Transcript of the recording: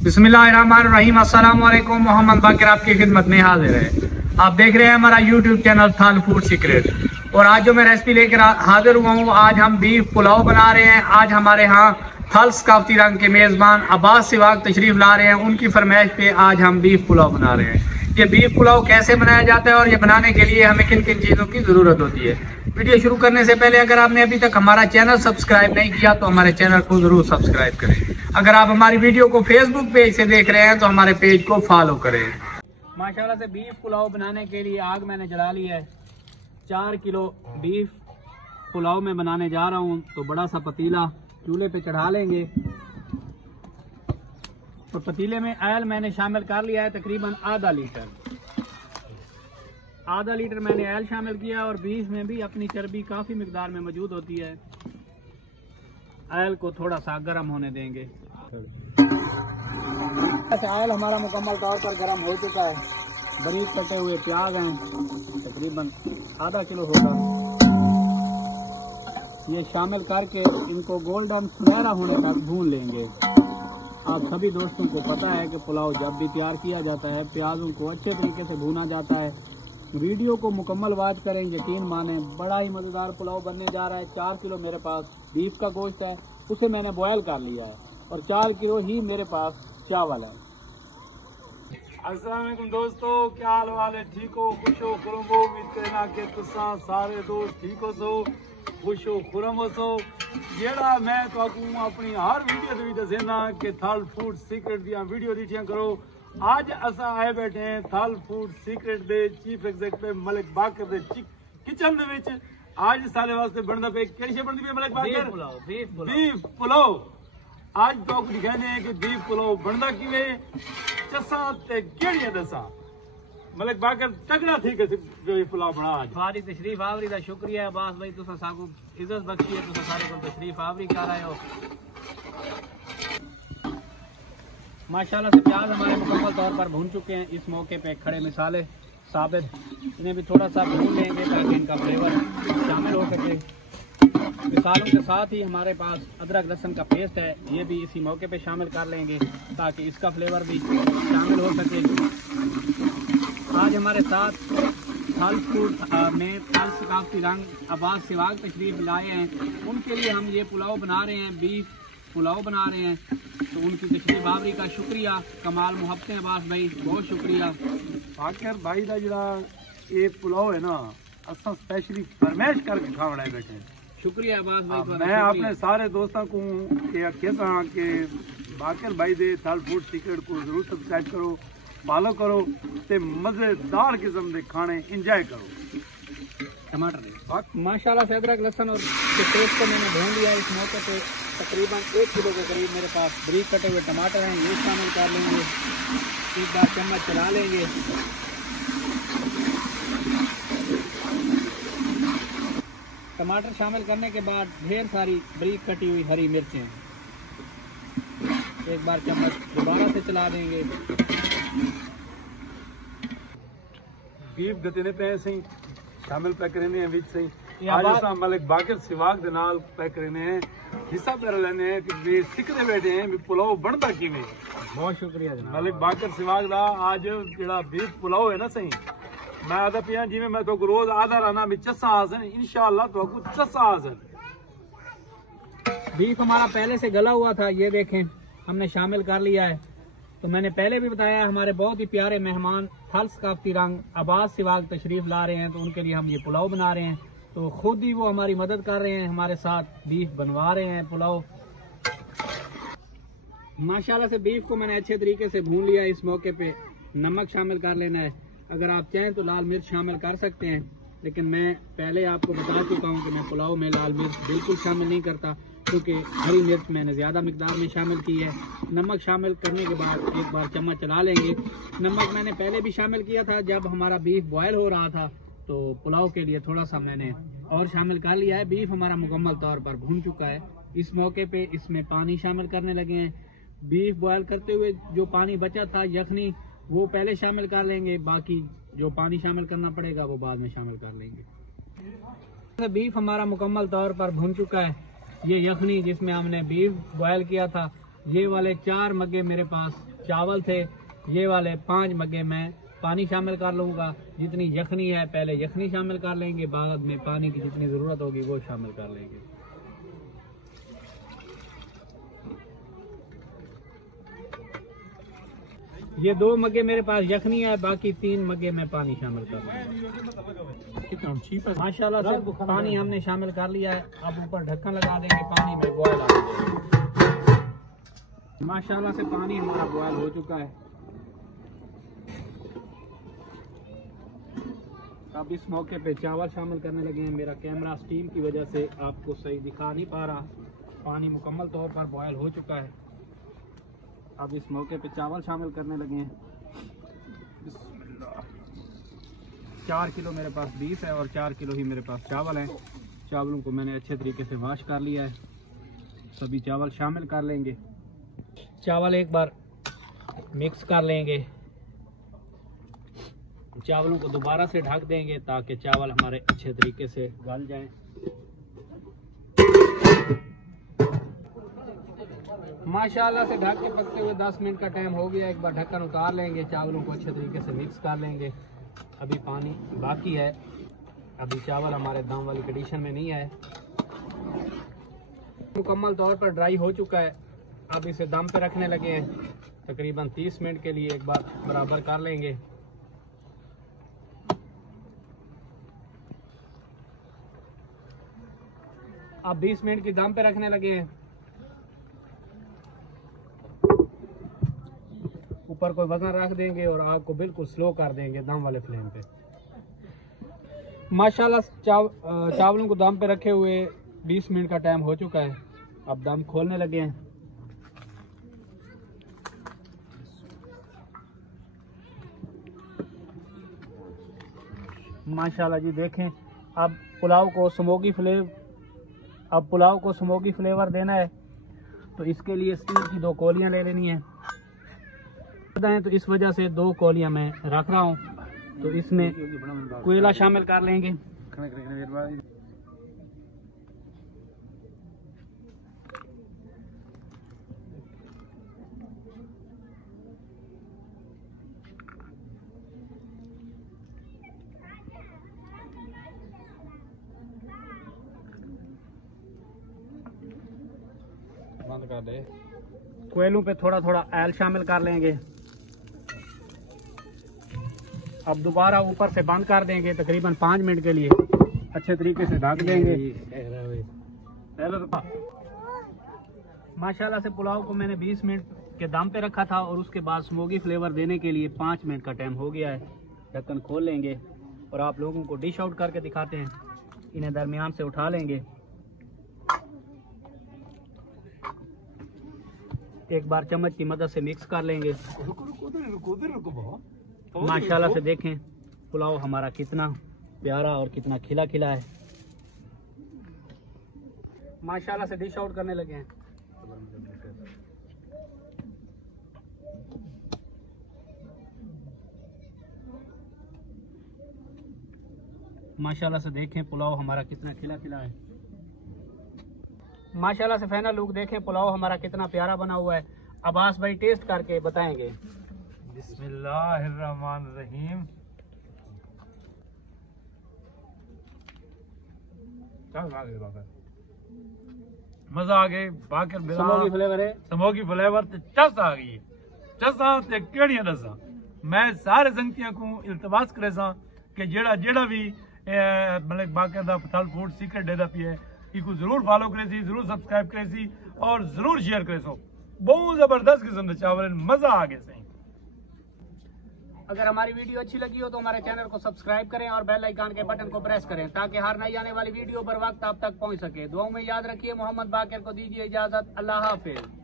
बिस्मिल्लाहिर्रहमानिर्रहीम। अस्सलाम वालेकुम। मोहम्मद बाकिर आपकी खिदमत में हाजिर है। आप देख रहे हैं हमारा यूट्यूब चैनल थाल फूड सीक्रेट। और आज जो मैं रेसिपी लेकर हाजिर हुआ हूँ, आज हम बीफ पुलाव बना रहे हैं। आज हमारे यहाँ थल सकाफती रंग के मेज़बान अब्बास सिवाग तशरीफ़ ला रहे हैं। उनकी फरमाइश पे आज हम बीफ पुलाव बना रहे हैं। ये बीफ पुलाव कैसे बनाया जाता है और ये बनाने के लिए हमें किन किन चीज़ों की ज़रूरत होती है। वीडियो शुरू करने से पहले अगर आपने अभी तक हमारा चैनल सब्सक्राइब नहीं किया तो हमारे चैनल को ज़रूर सब्सक्राइब करें। अगर आप हमारी वीडियो को फेसबुक पेज से देख रहे हैं तो हमारे पेज को फॉलो करें। माशाल्लाह से बीफ पुलाव बनाने के लिए आग मैंने जला ली है। 4 किलो बीफ पुलाव में बनाने जा रहा हूँ, तो बड़ा सा पतीला चूल्हे पे चढ़ा लेंगे। तो पतीले में ऑयल मैंने शामिल कर लिया है, तकरीबन आधा लीटर मैंने ऑयल शामिल किया। और बीफ में भी अपनी चर्बी काफ़ी मिकदार में मौजूद होती है। ऑयल को थोड़ा सा गर्म होने देंगे। ऑयल हमारा मुकम्मल तौर पर गर्म हो चुका है। बारीक कटे हुए प्याज हैं, तकरीबन आधा किलो होगा। ये शामिल करके इनको गोल्डन सुनहरा होने तक भून लेंगे। आप सभी दोस्तों को पता है कि पुलाव जब भी तैयार किया जाता है प्याजों को अच्छे तरीके से भूना जाता है। वीडियो को मुकम्मल वॉच करें, यकीन माने बड़ा ही मज़ेदार पुलाव बनने जा रहा है। 4 किलो मेरे पास बीफ का गोश्त है, उसे मैंने बॉयल कर लिया है। और 4 किलो ही मेरे पास चावल है। अस्सलाम वालेकुम दोस्तों, क्या हाल वाल है? ठीक हो, खुश हो, खुरम हो? उम्मीद करना कि तुसा सारे दोस्त ठीक हो सो, खुश हो, खुरम हो सो। जेड़ा मैं तो अपनी हर वीडियो भी दसेना कि थल फूड सीक्रेट दियां वीडियो दिखियां करो। आज असा आए बैठे हैं थल फूड सीक्रेट दे चीफ एग्जीक्यूटिव मलिक बाकर दे किचन दे विच। आज सारे वास्ते बनदा पे केड़ी शे बनदी पे मलिक बाकर? बीफ पुलाव। आज तो दिखाने हैं कि बीफ पुलाव बनदा किवें, चसा ते केड़ियां दसा। मलिक बाकर तगड़ा थी कि पुलाव बना। आज सारी तशरीफ आवरी दा शुक्रिया अब्बास भाई, तुसा साकू इज्जत बख्शी है, तुसा सारे को तशरीफ आवरी कर रहे हो। माशाल्लाह से प्याज हमारे मुकम्मल तौर पर भून चुके हैं। इस मौके पे खड़े मिसाले साबित इन्हें भी थोड़ा सा भून लेंगे ताकि इनका फ्लेवर शामिल हो सके। मिसालों के साथ ही हमारे पास अदरक लहसुन का पेस्ट है, ये भी इसी मौके पे शामिल कर लेंगे ताकि इसका फ्लेवर भी शामिल हो सके। आज हमारे साथ थल फूड में थल सकाफती रंग अब्बास सिवाग तशरीफ लाए हैं। उनके लिए हम ये पुलाव बना रहे हैं, बीफ पुलाव बना रहे हैं। तो उनकी तशरीफ आवरी का शुक्रिया। कमाल मोहब्बतें अब्बास भाई, बहुत शुक्रिया। बाकर भाई का जरा ये पुलाव है ना, असा स्पेशली फरमाइश करके खावड़ा है बैठे। शुक्रिया अब्बास भाई। मैं अपने सारे दोस्तों को कहता हाँ कि बाकर भाई दे थल फूड सीक्रेट को जरूर सब्सक्राइब करो, फॉलो करो ते मजेदार किस्म के खाने इंजॉय करो। टमाटर माशाल्लाह से अदरक लहसुन और पेस्ट को मैंने भून लिया। इस मौके पे तकरीबन 1 किलो के करीब मेरे पास बारीक कटे हुए टमाटर हैं, ये शामिल कर लेंगे। एक बार चम्मच चला लेंगे। टमाटर शामिल करने के बाद ढेर सारी बारीक कटी हुई हरी मिर्चें एक बार चम्मच दोबारा से चला देंगे। बीफ गतीने पे सही शामिल पैक करने हैं विच सही। आज असा मलिक बाकर सिवाग दे नाल पैक करने हैं, हिस्सा पैर लेने हैं कि भी सीखते बैठे हैं भी पुलाव बनदा किवें। बहुत शुक्रिया जनाब मलिक बाकर सिवाग दा। आज जेड़ा बीफ पुलाव है ना सही, मैं आदा पिया जिवें मैं तो रोज आधा राना में चसा आसन, इंशाअल्लाह तो चसा आसन। बीफ हमारा पहले से गला हुआ था, ये देखें हमने शामिल कर लिया है। तो मैंने पहले भी बताया हमारे बहुत ही प्यारे मेहमान थल सकाफती रंग अब्बास सिवाग तशरीफ ला रहे हैं, तो उनके लिए हम ये पुलाव बना रहे हैं। तो खुद ही वो हमारी मदद कर रहे हैं, हमारे साथ बीफ बनवा रहे हैं पुलाव। माशाल्लाह से बीफ को मैंने अच्छे तरीके से भून लिया। इस मौके पे नमक शामिल कर लेना है। अगर आप चाहें तो लाल मिर्च शामिल कर सकते हैं, लेकिन मैं पहले आपको बता चुका हूँ कि मैं पुलाव में लाल मिर्च बिल्कुल शामिल नहीं करता, क्योंकि हरी मिर्च मैंने ज़्यादा मिकदार में शामिल की है। नमक शामिल करने के बाद एक बार चम्मच चला लेंगे। नमक मैंने पहले भी शामिल किया था जब हमारा बीफ बॉयल हो रहा था, तो पुलाव के लिए थोड़ा सा मैंने और शामिल कर लिया है। बीफ हमारा मुकम्मल तौर पर भून चुका है। इस मौके पे इसमें पानी शामिल करने लगे हैं। बीफ बॉयल करते हुए जो पानी बचा था यखनी, वो पहले शामिल कर लेंगे, बाकी जो पानी शामिल करना पड़ेगा वो बाद में शामिल कर लेंगे। बीफ हमारा मुकम्मल तौर पर भून चुका है। ये यखनी जिसमें हमने बीफ बॉयल किया था, ये वाले 4 मग्गे मेरे पास चावल थे ये वाले 5 मग्गे मैं पानी शामिल कर लूँगा। जितनी यखनी है पहले यखनी शामिल कर लेंगे, बाद में पानी की जितनी ज़रूरत होगी वो शामिल कर लेंगे। ये 2 मग्गे मेरे पास यखनी है, बाकी 3 मग्गे मैं पानी शामिल कर लूँगा। माशाल्लाह से पानी हमने शामिल कर लिया है। अब ऊपर ढक्कन लगा देंगे, पानी में बॉयल आ जाएगा। माशाल्लाह से पानी हमारा बॉयल हो चुका है। अब इस मौके पे चावल शामिल करने लगे हैं। मेरा कैमरा स्टील की वजह से आपको सही दिखा नहीं पा रहा। पानी मुकम्मल तौर पर बॉयल हो चुका है। अब इस मौके पे चावल शामिल करने लगे हैं। 4 किलो मेरे पास बीफ है और 4 किलो ही मेरे पास चावल है। चावलों को मैंने अच्छे तरीके से वॉश कर लिया है। सभी चावल शामिल कर लेंगे। चावल एक बार मिक्स कर लेंगे। चावलों को दोबारा से ढक देंगे ताकि चावल हमारे अच्छे तरीके से गल जाएं। माशाल्लाह से ढक के पकते हुए 10 मिनट का टाइम हो गया। एक बार ढक्कन उतार लेंगे, चावलों को अच्छे तरीके से मिक्स कर लेंगे। अभी पानी बाकी है, अभी चावल हमारे दम वाली कंडीशन में नहीं है। मुकम्मल तौर पर ड्राई हो चुका है। अब इसे दम पे रखने लगे हैं तकरीबन 30 मिनट के लिए। एक बार बराबर कर लेंगे। अब 20 मिनट की दम पे रखने लगे हैं। ऊपर कोई वजन रख देंगे और आग को बिल्कुल स्लो कर देंगे दम वाले फ्लेम पे। माशाल्लाह चावलों को दम पे रखे हुए 20 मिनट का टाइम हो चुका है। अब दम खोलने लगे हैं। माशाल्लाह जी देखें, अब पुलाव को स्मोकी फ्लेवर देना है तो इसके लिए स्टील की 2 कोलियां ले लेनी है। तो इस वजह से 2 कोलियां मैं रख रहा हूँ। तो इसमें कोयला शामिल कर लेंगे। बंद कर दे। कोयलों पे थोड़ा थोड़ा ऑयल शामिल कर लेंगे। अब दोबारा ऊपर से बंद कर देंगे तकरीबन 5 मिनट के लिए। अच्छे तरीके से ढक देंगे। माशाल्लाह से पुलाव को मैंने 20 मिनट के दम पे रखा था और उसके बाद स्मोकी फ्लेवर देने के लिए 5 मिनट का टाइम हो गया है। ढक्कन खोल लेंगे और आप लोगों को डिश आउट करके दिखाते हैं। इन्हें दरमियान से उठा लेंगे। एक बार चम्मच की मदद से मिक्स कर लेंगे। माशाल्लाह से देखें पुलाव हमारा कितना प्यारा और कितना खिला खिला है। माशाल्लाह से डिश आउट करने लगे हैं। माशाल्लाह से देखें पुलाव हमारा कितना खिला खिला है। माशाल्लाह से फाइनल लुक देखें पुलाव हमारा कितना प्यारा बना हुआ है। अब्बास भाई टेस्ट करके बताएंगे। बिस्मिल्लाहिर्रहमानिर्रहीम। मजा आ गए। बाकर स्मोकी फ्लेवर है। स्मोकी फ्लेवर ते चस आ गई। चसा ते केड़ियां दसा। मैं सारे संगतियां को इल्तमास करे सा कि जेड़ा भी मतलब बाकर दा फल फूड सीक्रेट डेदा पी है इको जरूर फॉलो करे सी, जरूर सब्सक्राइब करे सी और जरूर शेयर करे सो। बहुत जबरदस्त किस्म के चावल, मजा आ गया सही। अगर हमारी वीडियो अच्छी लगी हो तो हमारे चैनल को सब्सक्राइब करें और बेल आइकन के बटन को प्रेस करें ताकि हर नई आने वाली वीडियो बर वक्त आप तक पहुंच सके। दुआओं में याद रखिए। मोहम्मद बाकर को दीजिए इजाजत। अल्लाह हाफिज।